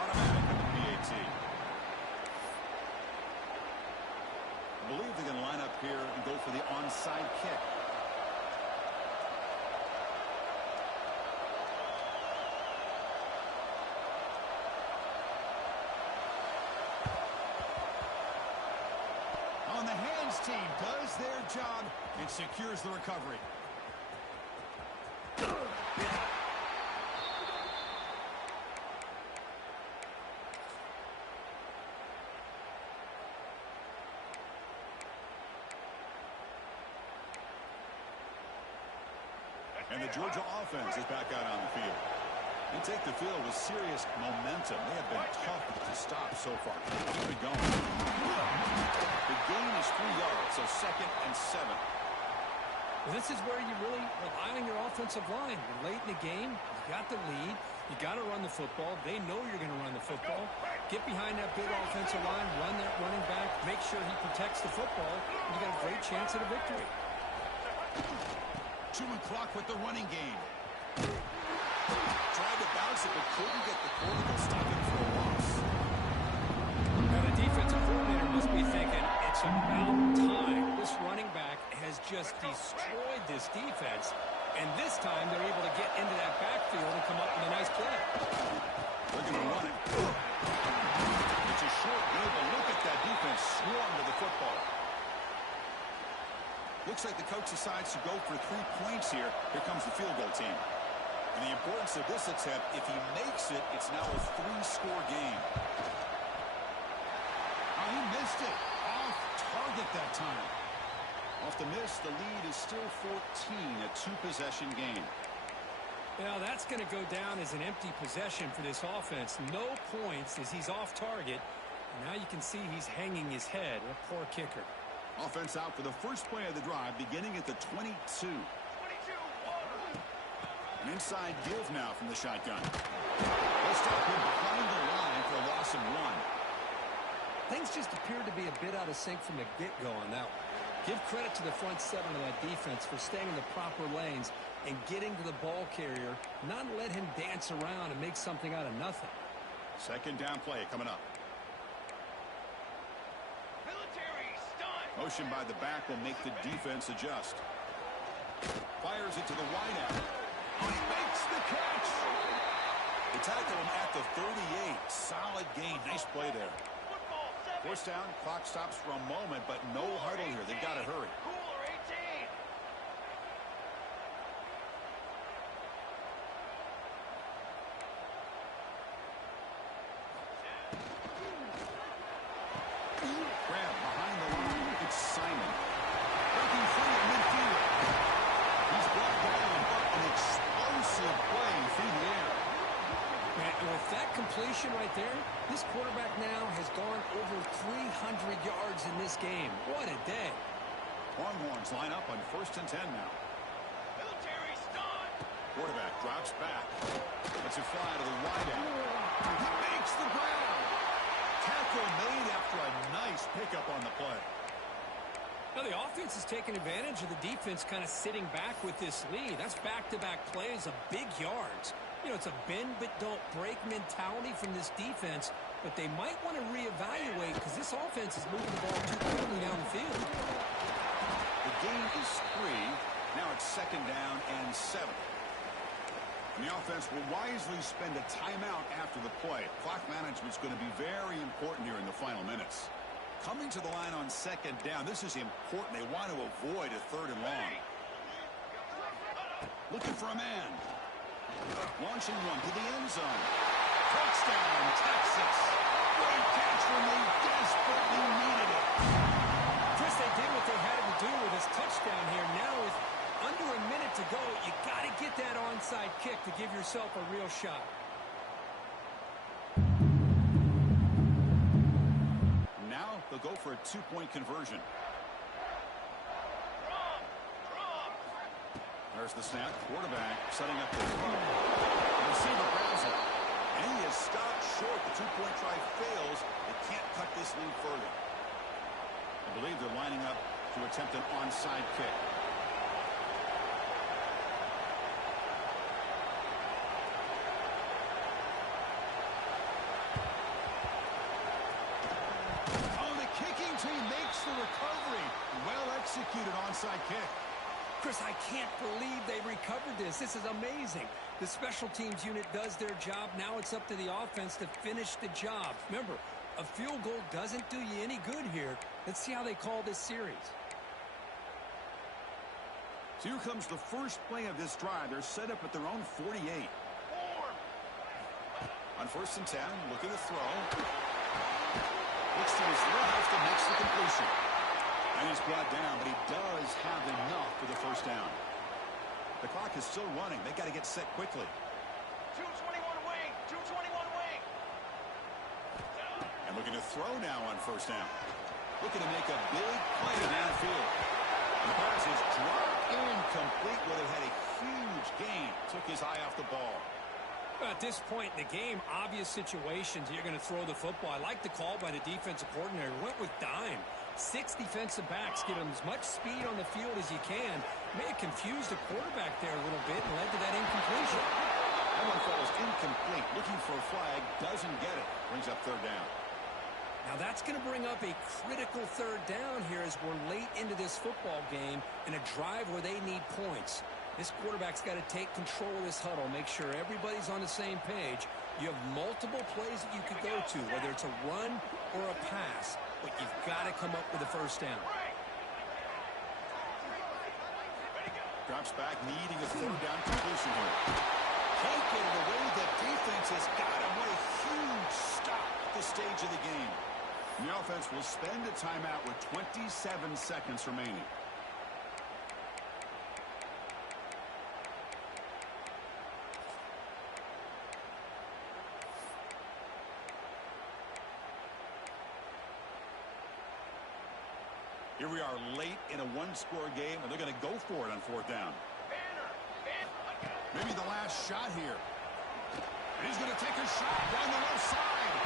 Automatic at the PAT. I believe they're going to line up here and go for the onside kick. On the hands team does their job and secures the recovery. And the Georgia offense is back out on the field. They take the field with serious momentum. They have been tough to stop so far. Keep it going. The gain is 3 yards, so 2nd and 7. Well, this is where you really rely on your offensive line. You're late in the game. You got the lead. You got to run the football. They know you're going to run the football. Get behind that big offensive line, run that running back, make sure he protects the football, and you got a great chance at a victory. Chewing clock with the running game. Tried to bounce it, but couldn't get the quarter to stop it for a loss. Now the defensive coordinator must be thinking, it's about time. This running back has just destroyed this defense, and this time they're able to get into that backfield and come up with a nice play. They're going to run it. It's a short game, but look at that defense swarm to the football. Looks like the coach decides to go for 3 points here. Here comes the field goal team. And the importance of this attempt, if he makes it, it's now a 3-score game. Oh, he missed it. Off target that time. Off the miss, the lead is still 14, a 2-possession game. Now that's going to go down as an empty possession for this offense. No points as he's off target. And now you can see he's hanging his head. A poor kicker. Offense out for the first play of the drive, beginning at the 22. 22-1. An inside give now from the shotgun. They'll stop him behind the line for a loss of 1. Things just appeared to be a bit out of sync from the get-go on that one. Give credit to the front 7 of that defense for staying in the proper lanes and getting to the ball carrier, not let him dance around and make something out of nothing. 2nd down play coming up. Military stun. Motion by the back will make the defense adjust. Fires it to the wideout. Oh, he makes the catch. They tackle him at the 38. Solid gain. Nice play there. Football 7. 4th down. Clock stops for a moment, but no huddle here. They've got to hurry. Cooler 18. Grab behind the line. It's Simon. Breaking free at midfield. He's brought down, but an explosive play through the air. And with that completion right there, this quarterback now has gone over 300 yards in this game. What a day. Longhorns line up on 1st and 10 now. Military stun. Quarterback drops back. Lets it fly to the wideout. He makes the ground. Tackle made after a nice pickup on the play. Now the offense is taking advantage of the defense kind of sitting back with this lead. That's back-to-back plays of big yards. You know, it's a bend but don't break mentality from this defense, but they might want to reevaluate because this offense is moving the ball too quickly down the field. The gain is 3. Now it's 2nd down and 7. And the offense will wisely spend a timeout after the play. Clock management is going to be very important here in the final minutes. Coming to the line on 2nd down, this is important. They want to avoid a 3rd and long. Looking for a man. Launching one to the end zone. Touchdown, Texas. Great catch when they desperately needed it. Chris, they did what they had to do with this touchdown here. Now with under a minute to go, you got to get that onside kick to give yourself a real shot. Now they'll go for a 2-point conversion. There's the snap. Quarterback setting up the throw. The receiver grabs it. And he is stopped short. The 2-point try fails. They can't cut this lead further. I believe they're lining up to attempt an onside kick. Oh, the kicking team makes the recovery. Well executed onside kick. Chris, I can't believe they recovered this. This is amazing. The special teams unit does their job. Now it's up to the offense to finish the job. Remember, a field goal doesn't do you any good here. Let's see how they call this series. So here comes the first play of this drive. They're set up at their own 48. On 1st and 10, look at the throw. Looks to his left and makes the completion. And he's brought down, but he does have enough for the 1st down. The clock is still running. They got to get set quickly. 221 wing. 221 wing. And looking to throw now on first down. Looking to make a big play downfield. And the pass is dropped incomplete. Well, they had a huge gain. Took his eye off the ball. Well, at this point in the game, obvious situations, you're going to throw the football. I like the call by the defensive coordinator. Went with dime. 6 defensive backs give him as much speed on the field as you can. May have confused the quarterback there a little bit and led to that incompletion. That one falls incomplete. Looking for a flag. Doesn't get it. Brings up third down. Now that's going to bring up a critical third down here as we're late into this football game in a drive where they need points. This quarterback's got to take control of this huddle, make sure everybody's on the same page. You have multiple plays that you could go to, whether it's a run or a pass, but you've got to come up with a first down. Drops back, needing a third down completion here. Can't get it away. The defense has got him. What a huge stop at this stage of the game. And the offense will spend a timeout with 27 seconds remaining. Here we are late in a one-score game, and they're going to go for it on fourth down. Maybe the last shot here. And he's going to take a shot down the left side.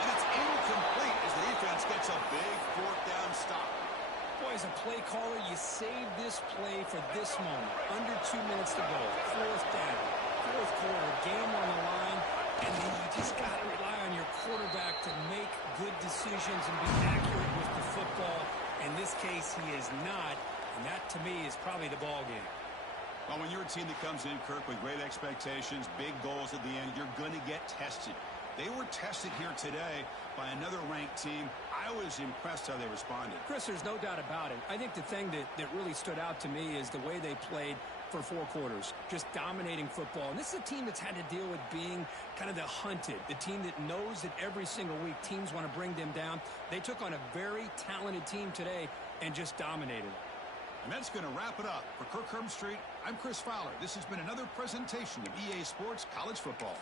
And it's incomplete as the defense gets a big fourth down stop. Boy, as a play caller, you save this play for this moment. Under 2 minutes to go. Fourth down. Fourth quarter. Game on the line. And then you just got to rely on your quarterback to make good decisions and be accurate with the football. In this case, he is not, and that, to me, is probably the ball game. Well, when you're a team that comes in, Kirk, with great expectations, big goals at the end, you're going to get tested. They were tested here today by another ranked team. I was impressed how they responded. Chris, there's no doubt about it. I think the thing that really stood out to me is the way they played for 4 quarters, just dominating football. And this is a team that's had to deal with being kind of the hunted, the team that knows that every single week teams want to bring them down. They took on a very talented team today and just dominated. And that's going to wrap it up. For Kirk Herbstreit, I'm Chris Fowler. This has been another presentation of EA Sports College Football.